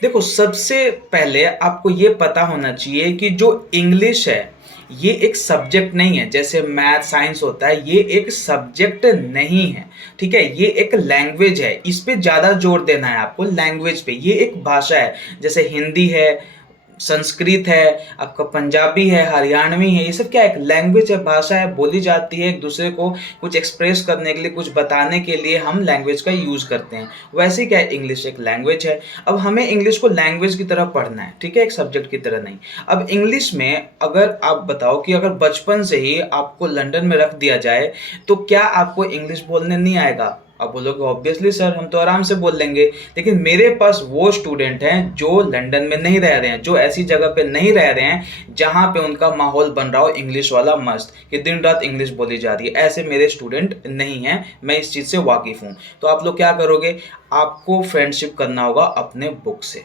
देखो, सबसे पहले आपको ये पता होना चाहिए कि जो इंग्लिश है, ये एक सब्जेक्ट नहीं है। जैसे मैथ, साइंस होता है, ये एक सब्जेक्ट नहीं है, ठीक है? ये एक लैंग्वेज है। इस पे ज़्यादा जोर देना है आपको, लैंग्वेज पे। ये एक भाषा है, जैसे हिंदी है, संस्कृत है, आपका पंजाबी है, हरियाणवी है। ये सब क्या है? एक लैंग्वेज है, भाषा है, बोली जाती है एक दूसरे को कुछ एक्सप्रेस करने के लिए, कुछ बताने के लिए हम लैंग्वेज का यूज़ करते हैं। वैसे ही क्या है, इंग्लिश एक लैंग्वेज है। अब हमें इंग्लिश को लैंग्वेज की तरह पढ़ना है, ठीक है? एक सब्जेक्ट की तरह नहीं। अब इंग्लिश में अगर आप बताओ कि अगर बचपन से ही आपको लंदन में रख दिया जाए, तो क्या आपको इंग्लिश बोलने नहीं आएगा? आप बोलोगे ऑब्वियसली सर, हम तो आराम से बोल लेंगे। लेकिन मेरे पास वो स्टूडेंट हैं जो लंदन में नहीं रह रहे हैं, जो ऐसी जगह पे नहीं रह रहे हैं जहाँ पे उनका माहौल बन रहा हो इंग्लिश वाला मस्त, कि दिन रात इंग्लिश बोली जा रही है। ऐसे मेरे स्टूडेंट नहीं हैं, मैं इस चीज़ से वाकिफ़ हूँ। तो आप लोग क्या करोगे? आपको फ्रेंडशिप करना होगा अपने बुक से।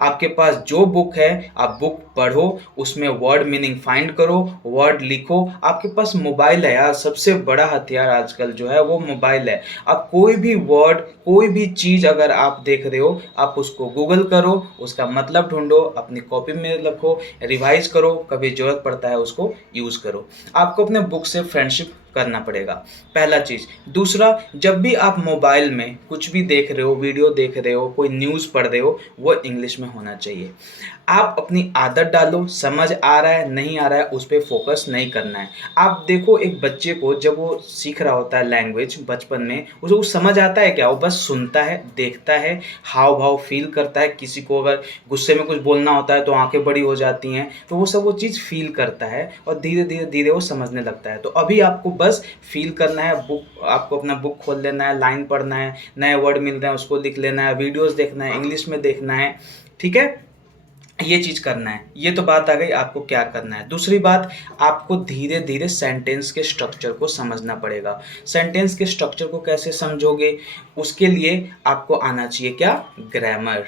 आपके पास जो बुक है, आप बुक पढ़ो, उसमें वर्ड मीनिंग फाइंड करो, वर्ड लिखो। आपके पास मोबाइल है यार, सबसे बड़ा हथियार आजकल जो है वो मोबाइल है। आप कोई भी वर्ड, कोई भी चीज़ अगर आप देख रहे हो, आप उसको गूगल करो, उसका मतलब ढूंढो, अपनी कॉपी में रखो, रिवाइज करो, कभी ज़रूरत पड़ता है उसको यूज़ करो। आपको अपने बुक से फ्रेंडशिप करना पड़ेगा, पहला चीज़। दूसरा, जब भी आप मोबाइल में कुछ भी देख रहे हो, वीडियो देख रहे हो, कोई न्यूज़ पढ़ रहे हो, वो इंग्लिश में होना चाहिए। आप अपनी आदत डालो, समझ आ रहा है नहीं आ रहा है उस पे फोकस नहीं करना है। आप देखो, एक बच्चे को जब वो सीख रहा होता है लैंग्वेज बचपन में, उसे वो समझ आता है क्या? वो बस सुनता है, देखता है, हाव भाव फील करता है। किसी को अगर गुस्से में कुछ बोलना होता है तो आंखें बड़ी हो जाती हैं, तो वो सब वो चीज़ फील करता है और धीरे धीरे धीरे वो समझने लगता है। तो अभी आपको बस फील करना है। बुक, आपको अपना बुक खोल लेना है, लाइन पढ़ना है, नए वर्ड मिल रहे हैं उसको लिख लेना है, वीडियोस देखना है, इंग्लिश में देखना है, ठीक है? ये चीज़ करना है। ये तो बात आ गई आपको क्या करना है। दूसरी बात, आपको धीरे धीरे सेंटेंस के स्ट्रक्चर को समझना पड़ेगा। सेंटेंस के स्ट्रक्चर को कैसे समझोगे? उसके लिए आपको आना चाहिए क्या? ग्रामर,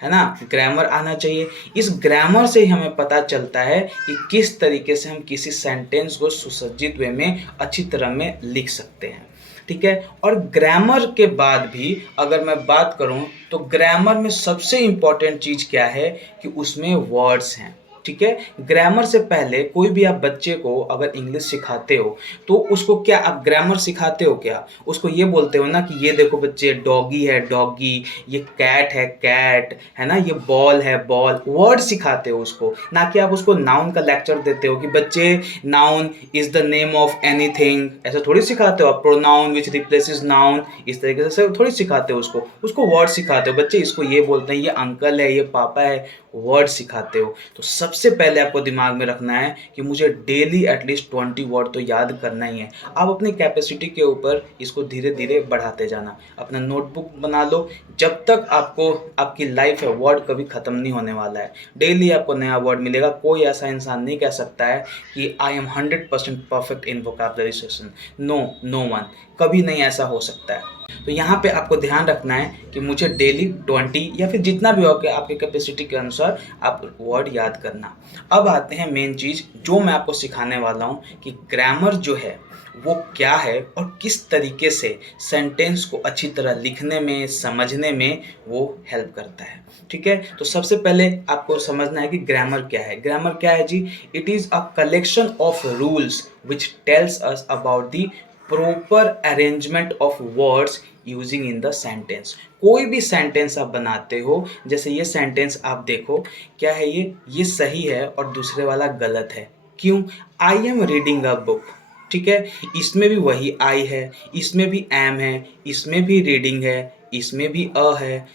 है ना? ग्रामर आना चाहिए। इस ग्रामर से ही हमें पता चलता है कि किस तरीके से हम किसी सेंटेंस को सुसज्जित वे में अच्छी तरह में लिख सकते हैं, ठीक है? और ग्रामर के बाद भी अगर मैं बात करूं, तो ग्रामर में सबसे इम्पॉर्टेंट चीज़ क्या है कि उसमें वर्ड्स हैं, ठीक है? ग्रामर से पहले कोई भी आप बच्चे को अगर इंग्लिश सिखाते हो, तो उसको क्या आप ग्रामर सिखाते हो क्या? उसको ये बोलते हो ना कि ये देखो बच्चे, डॉगी है डॉगी, ये कैट है कैट, है ना? ये बॉल है बॉल। वर्ड सिखाते हो उसको, ना कि आप उसको नाउन का लेक्चर देते हो कि बच्चे noun is the name of anything. ऐसा थोड़ी सिखाते हो आप। प्रोनाउन विच रिप्लेसेस नाउन, इस तरीके से थोड़ी सिखाते हो उसको वर्ड सिखाते हो। बच्चे इसको ये बोलते हैं, ये अंकल है, ये पापा है, वर्ड सिखाते हो। तो सबसे पहले आपको दिमाग में रखना है कि मुझे डेली एटलीस्ट 20 वर्ड तो याद करना ही है। आप अपनी कैपेसिटी के ऊपर इसको धीरे धीरे बढ़ाते जाना। अपना नोटबुक बना लो, जब तक आपको आपकी लाइफ है वर्ड कभी ख़त्म नहीं होने वाला है। डेली आपको नया वर्ड मिलेगा। कोई ऐसा इंसान नहीं कह सकता है कि I am 100% perfect in vocabulary session. No, no one, कभी नहीं ऐसा हो सकता है। तो यहाँ पे आपको ध्यान रखना है कि मुझे डेली 20 या फिर जितना भी हो कि आपके कैपेसिटी के अनुसार आप वर्ड याद करना। अब आते हैं मेन चीज़ जो मैं आपको सिखाने वाला हूँ कि ग्रामर जो है वो क्या है और किस तरीके से सेंटेंस को अच्छी तरह लिखने में, समझने में वो हेल्प करता है, ठीक है? तो सबसे पहले आपको समझना है कि ग्रामर क्या है। ग्रामर क्या है जी? It is a collection of rules which tells us about the proper arrangement of words using in the sentence. कोई भी सेंटेंस आप बनाते हो, जैसे ये सेंटेंस आप देखो, क्या है ये सही है और दूसरे वाला गलत है। क्यों? I am reading a book, ठीक है? इसमें भी वही आई है, इसमें भी एम है, इसमें भी रीडिंग है, इसमें भी अ है,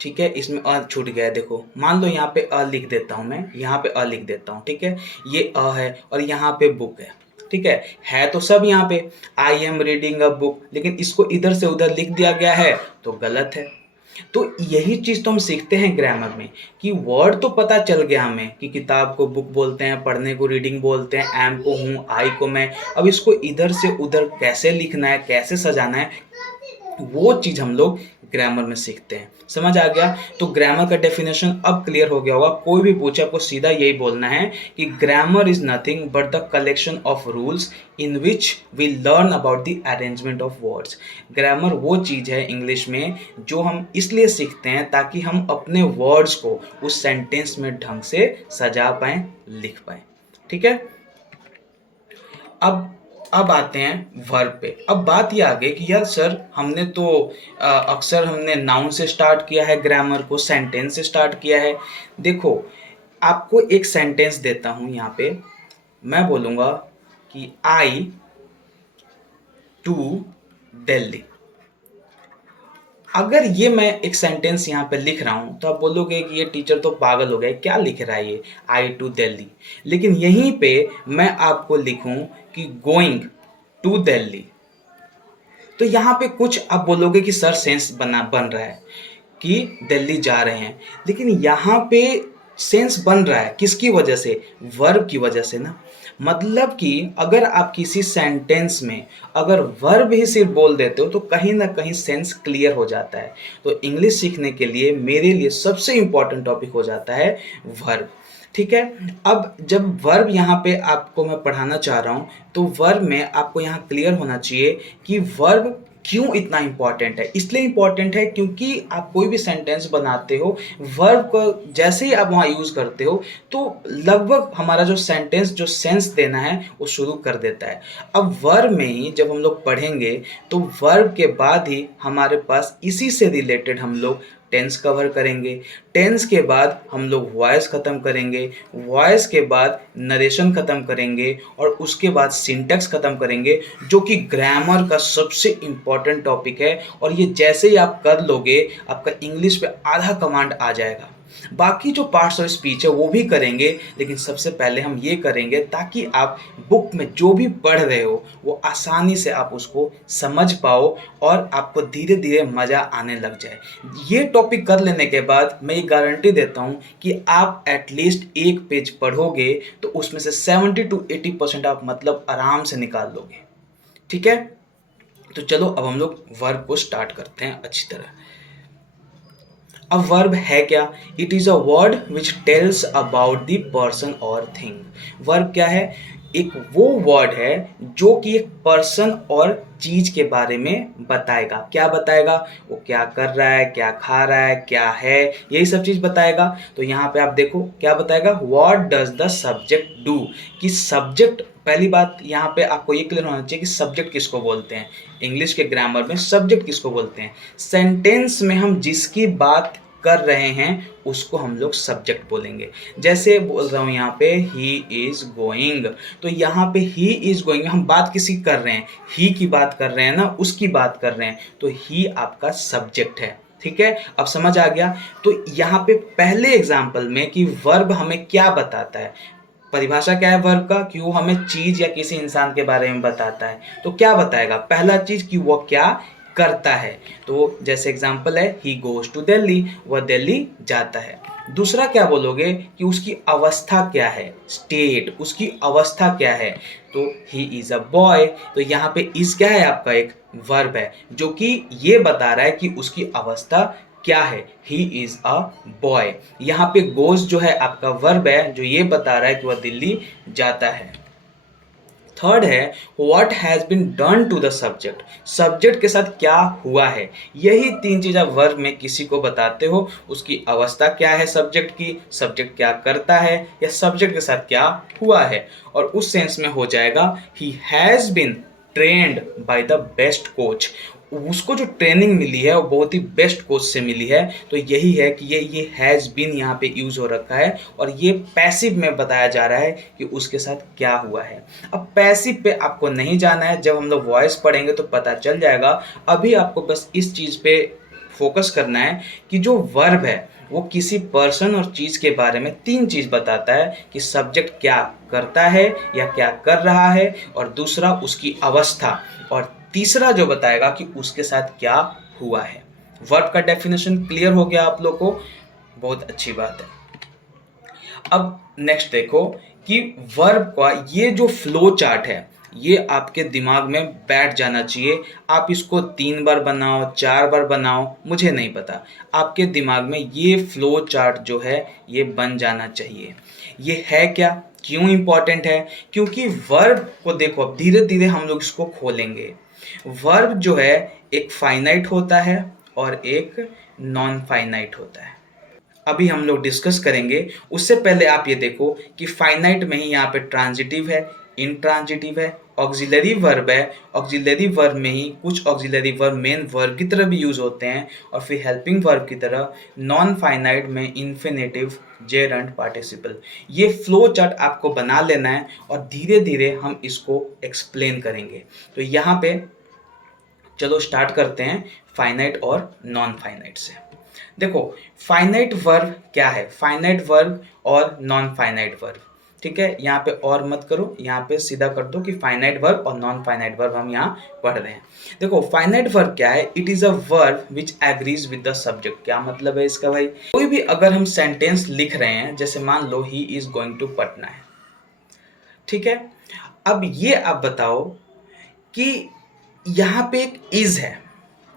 ठीक है? इसमें अ छूट गया है। देखो, मान लो यहाँ पे अ लिख देता हूँ, मैं यहाँ पे अ लिख देता हूँ, ठीक है? ये अ है और यहाँ पे बुक है, ठीक है तो सब यहाँ पे I am reading a book, लेकिन इसको इधर से उधर लिख दिया गया है तो गलत है। तो यही चीज़ तो हम सीखते हैं ग्रामर में कि वर्ड तो पता चल गया हमें कि किताब को बुक बोलते हैं, पढ़ने को रीडिंग बोलते हैं, एम को हूँ, आई को मैं। अब इसको इधर से उधर कैसे लिखना है, कैसे सजाना है, वो चीज़ हम लोग ग्रामर में सीखते हैं। समझ आ गया? तो ग्रामर का डेफिनेशन अब क्लियर हो गया होगा। कोई भी पूछे आपको सीधा यही बोलना है कि grammar is nothing but the collection of rules in which we learn about the arrangement of words. Grammar वो चीज़ है इंग्लिश में जो हम इसलिए सीखते हैं ताकि हम अपने वर्ड्स को उस सेंटेंस में ढंग से सजा पाएं, लिख पाएं। ठीक है? अब आते हैं वर्ब पे। अब बात ये आ गई कि यार सर हमने तो अक्सर हमने नाउन से स्टार्ट किया है, ग्रामर को सेंटेंस से स्टार्ट किया है। देखो आपको एक सेंटेंस देता हूँ यहाँ पे, मैं बोलूँगा कि आई टू दिल्ली। अगर ये मैं एक सेंटेंस यहाँ पे लिख रहा हूँ तो आप बोलोगे कि ये टीचर तो पागल हो गए, क्या लिख रहा है ये आई टू दिल्ली। लेकिन यहीं पे मैं आपको लिखूँ कि गोइंग टू दिल्ली, तो यहाँ पे कुछ आप बोलोगे कि सर सेंस बन रहा है कि दिल्ली जा रहे हैं, लेकिन यहाँ पे सेंस बन रहा है किसकी वजह से? वर्ब की वजह से ना। मतलब कि अगर आप किसी सेंटेंस में अगर वर्ब ही सिर्फ बोल देते हो तो कहीं ना कहीं सेंस क्लियर हो जाता है। तो इंग्लिश सीखने के लिए मेरे लिए सबसे इम्पॉर्टेंट टॉपिक हो जाता है वर्ब। ठीक है? अब जब वर्ब यहाँ पे आपको मैं पढ़ाना चाह रहा हूँ तो वर्ब में आपको यहाँ क्लियर होना चाहिए कि वर्ब क्यों इतना इम्पॉर्टेंट है। इसलिए इम्पॉर्टेंट है क्योंकि आप कोई भी सेंटेंस बनाते हो, वर्ब को जैसे ही आप वहाँ यूज़ करते हो तो लगभग हमारा जो सेंटेंस जो सेंस देना है वो शुरू कर देता है। अब वर्ब में ही जब हम लोग पढ़ेंगे तो वर्ब के बाद ही हमारे पास इसी से रिलेटेड हम लोग टेंस कवर करेंगे, टेंस के बाद हम लोग वॉइस ख़त्म करेंगे, वॉइस के बाद नरेशन ख़त्म करेंगे और उसके बाद सिंटैक्स ख़त्म करेंगे, जो कि ग्रामर का सबसे इम्पॉर्टेंट टॉपिक है। और ये जैसे ही आप कर लोगे आपका इंग्लिश पे आधा कमांड आ जाएगा। बाकी जो पार्ट्स ऑफ स्पीच है वो भी करेंगे, लेकिन सबसे पहले हम ये करेंगे ताकि आप बुक में जो भी पढ़ रहे हो वो आसानी से आप उसको समझ पाओ और आपको धीरे धीरे मज़ा आने लग जाए। ये टॉपिक कर लेने के बाद मैं ये गारंटी देता हूँ कि आप एटलीस्ट एक पेज पढ़ोगे तो उसमें से 70 to 80% आप मतलब आराम से निकाल लोगे। ठीक है? तो चलो अब हम लोग वर्ब को स्टार्ट करते हैं अच्छी तरह। अब वर्ब है क्या? It is a word which tells about the person और थिंग। वर्ब क्या है? एक वो वर्ड है जो कि एक पर्सन और चीज के बारे में बताएगा। क्या बताएगा? वो क्या कर रहा है, क्या खा रहा है, क्या है, यही सब चीज बताएगा। तो यहाँ पे आप देखो क्या बताएगा, what does the subject do. कि सब्जेक्ट, पहली बात यहाँ पे आपको ये क्लियर होना चाहिए कि सब्जेक्ट किसको बोलते हैं। इंग्लिश के ग्रामर में सब्जेक्ट किसको बोलते हैं? सेंटेंस में हम जिसकी बात कर रहे हैं उसको हम लोग सब्जेक्ट बोलेंगे। जैसे बोल रहा हूँ यहाँ पे ही इज गोइंग, तो यहाँ पे ही इज गोइंग हम बात किसी कर रहे हैं, ही की बात कर रहे हैं ना, उसकी बात कर रहे हैं, तो ही आपका सब्जेक्ट है। ठीक है? अब समझ आ गया? तो यहाँ पे पहले एग्जाम्पल में कि वर्ब हमें क्या बताता है, परिभाषा क्या है वर्ब का, कि वो हमें चीज या किसी इंसान के बारे में बताता है। तो क्या बताएगा? पहला चीज कि वो क्या करता है। तो जैसे एग्जांपल है ही गोज टू दिल्ली, वह दिल्ली जाता है। दूसरा क्या बोलोगे कि उसकी अवस्था क्या है, स्टेट, उसकी अवस्था क्या है। तो ही इज अ बॉय, तो यहाँ पे इज क्या है? आपका एक वर्ब है जो कि ये बता रहा है कि उसकी अवस्था क्या है, ही इज अ बॉय। यहाँ पे गोज जो है आपका वर्ब है जो ये बता रहा है कि वह दिल्ली जाता है। थर्ड है what has been done to the subject, subject के साथ क्या हुआ है। यही तीन चीज़ आप वर्ब में किसी को बताते हो, उसकी अवस्था क्या है सब्जेक्ट की, सब्जेक्ट क्या करता है, या सब्जेक्ट के साथ क्या हुआ है। और उस सेंस में हो जाएगा he has been trained by the best coach, उसको जो ट्रेनिंग मिली है वो बहुत ही बेस्ट कोच से मिली है। तो यही है कि ये हैज़ बीन यहाँ पे यूज़ हो रखा है और ये पैसिव में बताया जा रहा है कि उसके साथ क्या हुआ है। अब पैसिव पे आपको नहीं जाना है, जब हम लोग वॉइस पढ़ेंगे तो पता चल जाएगा। अभी आपको बस इस चीज़ पे फोकस करना है कि जो वर्ब है वो किसी पर्सन और चीज़ के बारे में तीन चीज़ बताता है कि सब्जेक्ट क्या करता है या क्या कर रहा है, और दूसरा उसकी अवस्था, और तीसरा जो बताएगा कि उसके साथ क्या हुआ है। वर्ब का डेफिनेशन क्लियर हो गया आप लोग को? बहुत अच्छी बात है। अब नेक्स्ट देखो कि वर्ब का ये जो फ्लो चार्ट है, ये आपके दिमाग में बैठ जाना चाहिए। आप इसको 3 बार बनाओ, 4 बार बनाओ, मुझे नहीं पता, आपके दिमाग में ये फ्लो चार्ट जो है ये बन जाना चाहिए। ये है क्या, क्यों इम्पॉर्टेंट है? क्योंकि वर्ब को देखो, अब धीरे धीरे हम लोग इसको खोलेंगे। वर्ब जो है एक फाइनाइट होता है और एक नॉन फाइनाइट होता है। अभी हम लोग डिस्कस करेंगे। उससे पहले आप ये देखो कि फाइनाइट में ही यहाँ पे ट्रांजिटिव है, इंट्रांजिटिव है, ऑक्सिलरी वर्ब है। ऑक्सिलरी वर्ब में ही कुछ ऑक्सिलरी वर्ब मेन वर्ब की तरह भी यूज होते हैं और फिर हेल्पिंग वर्ब की तरह। नॉन फाइनाइट में इन्फिनेटिव, जेरंट, पार्टिसिपल। ये फ्लो चार्ट आपको बना लेना है और धीरे धीरे हम इसको एक्सप्लेन करेंगे। तो यहाँ पे चलो स्टार्ट करते हैं फाइनाइट और नॉन फाइनाइट से। देखो, फाइनाइट वर्ब क्या है, फाइनाइट वर्ब और नॉन फाइनाइट वर्ब। ठीक है, यहाँ पे और मत करो, यहाँ पे सीधा कर दो कि फाइनाइट वर्ब और नॉन फाइनाइट वर्ब हम यहाँ पढ़ रहे हैं। देखो, फाइनाइट वर्ब क्या है? It is a verb which agrees with the subject. क्या मतलब है इसका भाई? कोई भी अगर हम सेंटेंस लिख रहे हैं, जैसे मान लो he is going to Patna है, ठीक है। अब ये आप बताओ कि यहाँ पे एक इज है,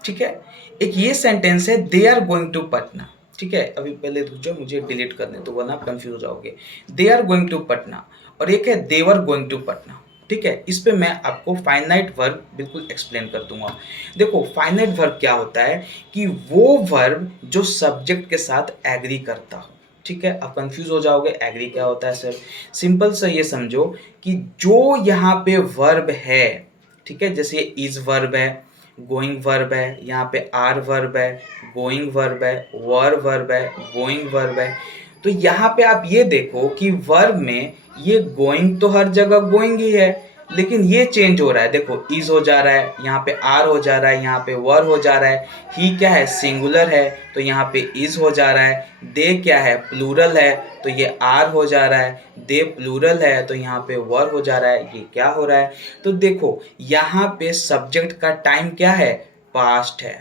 ठीक है। एक ये सेंटेंस है they are going to Patna, ठीक है। अभी पहले रुक जाओ, मुझे डिलीट करने तो वरना आप कंफ्यूज हो जाओगे। They are going to Patna और एक है देवर गोइंग टू पटना, ठीक है। इस पे मैं आपको फाइनाइट वर्ब बिल्कुल एक्सप्लेन कर दूंगा। देखो, फाइनाइट वर्ब क्या होता है कि वो वर्ब जो सब्जेक्ट के साथ एग्री करता हो, ठीक है। आप कंफ्यूज हो जाओगे, एग्री क्या होता है सर? सिंपल सा ये समझो कि जो यहाँ पे वर्ब है, ठीक है, जैसे ये इज वर्ब है, गोइंग वर्ब है, यहाँ पे आर वर्ब है, गोइंग वर्ब है, वर वर्ब है, गोइंग वर्ब है। तो यहाँ पे आप ये देखो कि वर्ब में ये गोइंग तो हर जगह गोइंग ही है, लेकिन ये चेंज हो रहा है। देखो, इज हो जा रहा है, यहाँ पे आर हो जा रहा है, यहाँ पे वर हो जा रहा है। ही क्या है? सिंगुलर है, तो यहाँ पे इज हो जा रहा है। दे क्या है? प्लूरल है, तो ये आर हो जा रहा है। दे प्लूरल है, तो यहाँ पे वर हो जा रहा है। ये क्या हो रहा है? तो देखो, यहाँ पे सब्जेक्ट का टाइम क्या है? पास्ट है।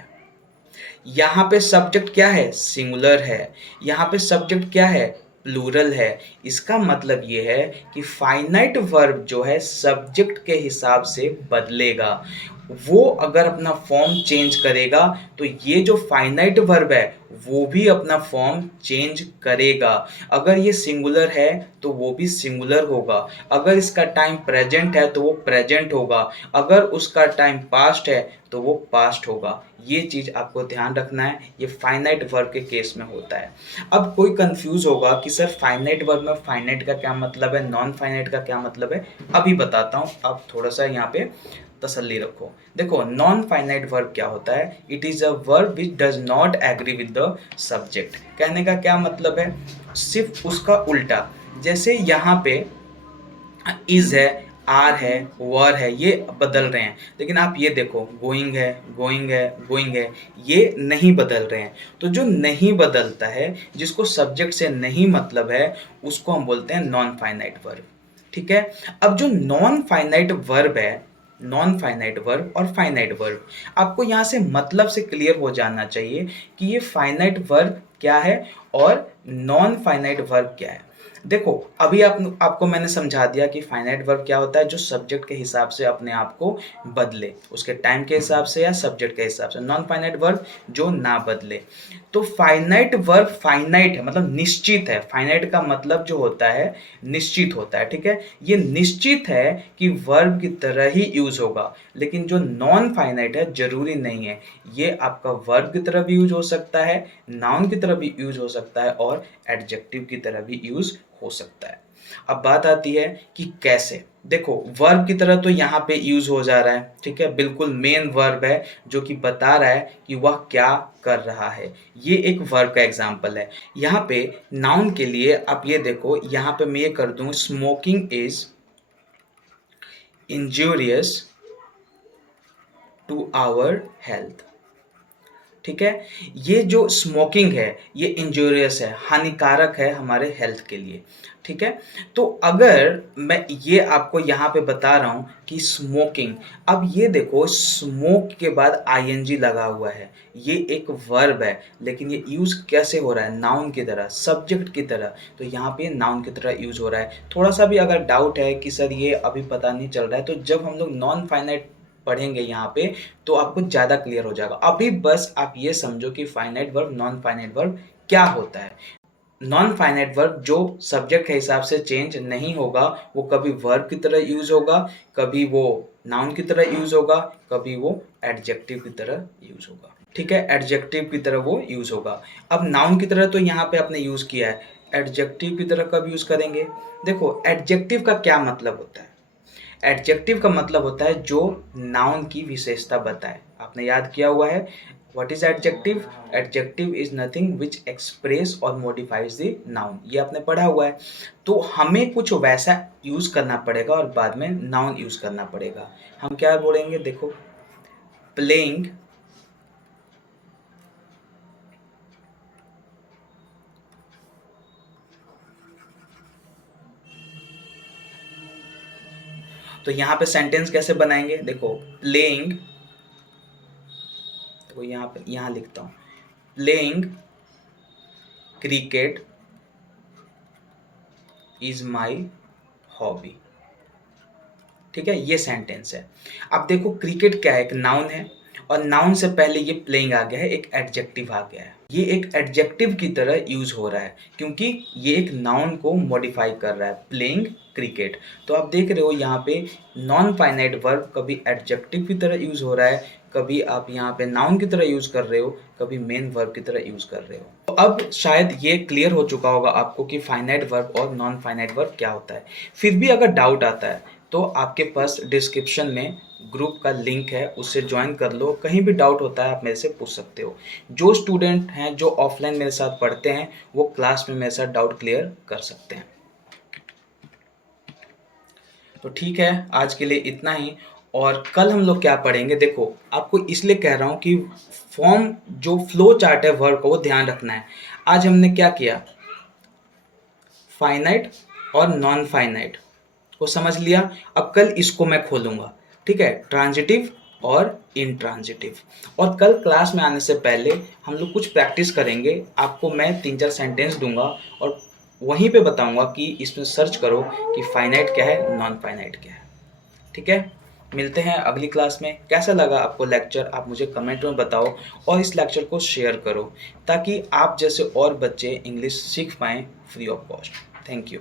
यहाँ पे सब्जेक्ट क्या है? सिंगुलर है। यहाँ पे सब्जेक्ट क्या है? प्लूरल है। इसका मतलब ये है कि फाइनाइट वर्ब जो है सब्जेक्ट के हिसाब से बदलेगा। वो अगर अपना फॉर्म चेंज करेगा तो ये जो फाइनाइट वर्ब है वो भी अपना फॉर्म चेंज करेगा। अगर ये सिंगुलर है तो वो भी सिंगुलर होगा। अगर इसका टाइम प्रेजेंट है तो वो प्रेजेंट होगा। अगर उसका टाइम पास्ट है तो वो पास्ट होगा। ये चीज़ आपको ध्यान रखना है, ये फाइनाइट वर्ब के केस में होता है। अब कोई कंफ्यूज होगा कि सर फाइनाइट वर्ब में फाइनाइट का क्या मतलब है, नॉन फाइनाइट का क्या मतलब है? अभी बताता हूँ, आप थोड़ा सा यहाँ पे तसल्ली रखो। देखो, नॉन फाइनाइट वर्ब क्या होता है? It is a verb which does not agree with the subject. कहने का क्या मतलब है? सिर्फ उसका उल्टा। जैसे यहाँ पे इज है, आर है, वर है, ये बदल रहे हैं, लेकिन आप ये देखो, गोइंग है, गोइंग है, गोइंग है, ये नहीं बदल रहे हैं। तो जो नहीं बदलता है, जिसको सब्जेक्ट से नहीं मतलब है, उसको हम बोलते हैं नॉन फाइनाइट वर्ब, ठीक है। अब जो नॉन फाइनाइट वर्ब है, नॉन फाइनाइट वर्ब और फाइनाइट वर्ब, आपको यहाँ से मतलब से क्लियर हो जाना चाहिए कि ये फाइनाइट वर्ब क्या है और नॉन फाइनाइट वर्ब क्या है। देखो, अभी आपको मैंने समझा दिया कि फाइनाइट वर्ब क्या होता है, जो सब्जेक्ट के हिसाब से अपने आप को बदले, उसके टाइम के हिसाब से या सब्जेक्ट के हिसाब से। नॉन फाइनाइट वर्ब जो ना बदले। तो फाइनाइट वर्ब फाइनाइट है, मतलब निश्चित है। फाइनाइट का मतलब जो होता है निश्चित होता है, ठीक है। ये निश्चित है कि वर्ब की तरह ही यूज होगा। लेकिन जो नॉन फाइनाइट है जरूरी नहीं है, ये आपका वर्ब की तरह भी यूज हो सकता है, नाउन की तरह भी यूज हो सकता है और एडजेक्टिव की तरह भी यूज हो सकता है। अब बात आती है कि कैसे। देखो, वर्ब की तरह तो यहाँ पे यूज हो जा रहा है, ठीक है, बिल्कुल मेन वर्ब है जो कि बता रहा है कि वह क्या कर रहा है। ये एक वर्ब का एग्जांपल है। यहाँ पे नाउन के लिए आप ये देखो, यहाँ पे मैं ये कर दूं, smoking is injurious to our health. ठीक है। ये जो स्मोकिंग है ये इंजूरियस है, हानिकारक है हमारे हेल्थ के लिए, ठीक है। तो अगर मैं ये आपको यहाँ पे बता रहा हूँ कि स्मोकिंग, अब ये देखो स्मोक के बाद आईएनजी लगा हुआ है, ये एक वर्ब है, लेकिन ये यूज़ कैसे हो रहा है, नाउन की तरह, सब्जेक्ट की तरह। तो यहाँ पे नाउन की तरह यूज़ हो रहा है। थोड़ा सा भी अगर डाउट है कि सर ये अभी पता नहीं चल रहा है, तो जब हम लोग नॉन फाइनाइट पढ़ेंगे यहाँ पे तो आपको ज़्यादा क्लियर हो जाएगा। अभी बस आप ये समझो कि finite verb, non finite verb क्या होता है। नॉन फाइनाइट वर्ब जो सब्जेक्ट के हिसाब से चेंज नहीं होगा, वो कभी वर्ब की तरह यूज होगा, कभी वो नाउन की तरह यूज होगा, कभी वो एडजेक्टिव की तरह यूज होगा, ठीक है। एडजेक्टिव की तरह वो यूज होगा। अब नाउन की तरह तो यहाँ पे आपने यूज किया है, एडजेक्टिव की तरह कब यूज करेंगे। देखो एडजेक्टिव का क्या मतलब होता है, एडजेक्टिव का मतलब होता है जो नाउन की विशेषता बताए। आपने याद किया हुआ है, what is adjective, adjective is nothing which express और मॉडिफाइज द नाउन, ये आपने पढ़ा हुआ है। तो हमें कुछ वैसा यूज करना पड़ेगा और बाद में नाउन यूज करना पड़ेगा। हम क्या बोलेंगे, देखो प्लेइंग तो यहाँ पे सेंटेंस कैसे बनाएंगे, देखो प्लेइंग, तो यहाँ लिखता हूँ, playing cricket is my hobby, ठीक है, ये सेंटेंस है। अब देखो क्रिकेट क्या है, एक नाउन है, और नाउन से पहले ये प्लेइंग आ गया है, एक एडजेक्टिव आ गया है। ये एक एडजेक्टिव की तरह यूज हो रहा है क्योंकि ये एक नाउन को मॉडिफाई कर रहा है, प्लेइंग क्रिकेट। तो आप देख रहे हो यहाँ पे नॉन फाइनाइट वर्ब कभी एडजेक्टिव की तरह यूज हो रहा है, कभी आप यहाँ पे नाउन की तरह यूज कर रहे हो, कभी मेन वर्ब की तरह यूज कर रहे हो। तो अब शायद ये क्लियर हो चुका होगा आपको कि फाइनाइट वर्ब और नॉन फाइनाइट वर्ब क्या होता है। फिर भी अगर डाउट आता है तो आपके पास डिस्क्रिप्शन में ग्रुप का लिंक है, उससे ज्वाइन कर लो। कहीं भी डाउट होता है आप मेरे से पूछ सकते हो। जो स्टूडेंट हैं जो ऑफलाइन मेरे साथ पढ़ते हैं वो क्लास में मेरे साथ डाउट क्लियर कर सकते हैं। तो ठीक है, आज के लिए इतना ही। और कल हम लोग क्या पढ़ेंगे, देखो आपको इसलिए कह रहा हूँ कि फॉर्म जो फ्लो चार्ट है वर्ब का वो ध्यान रखना है। आज हमने क्या किया, फाइनाइट और नॉन फाइनाइट को समझ लिया। अब कल इसको मैं खोलूंगा, ठीक है, ट्रांजिटिव और इंट्रांजिटिव। और कल क्लास में आने से पहले हम लोग कुछ प्रैक्टिस करेंगे। आपको मैं 3-4 सेंटेंस दूंगा और वहीं पे बताऊंगा कि इसमें सर्च करो कि फाइनाइट क्या है, नॉन फाइनाइट क्या है, ठीक है। मिलते हैं अगली क्लास में। कैसा लगा आपको लेक्चर, आप मुझे कमेंट में बताओ, और इस लेक्चर को शेयर करो ताकि आप जैसे और बच्चे इंग्लिश सीख पाएँ free of cost. Thank you.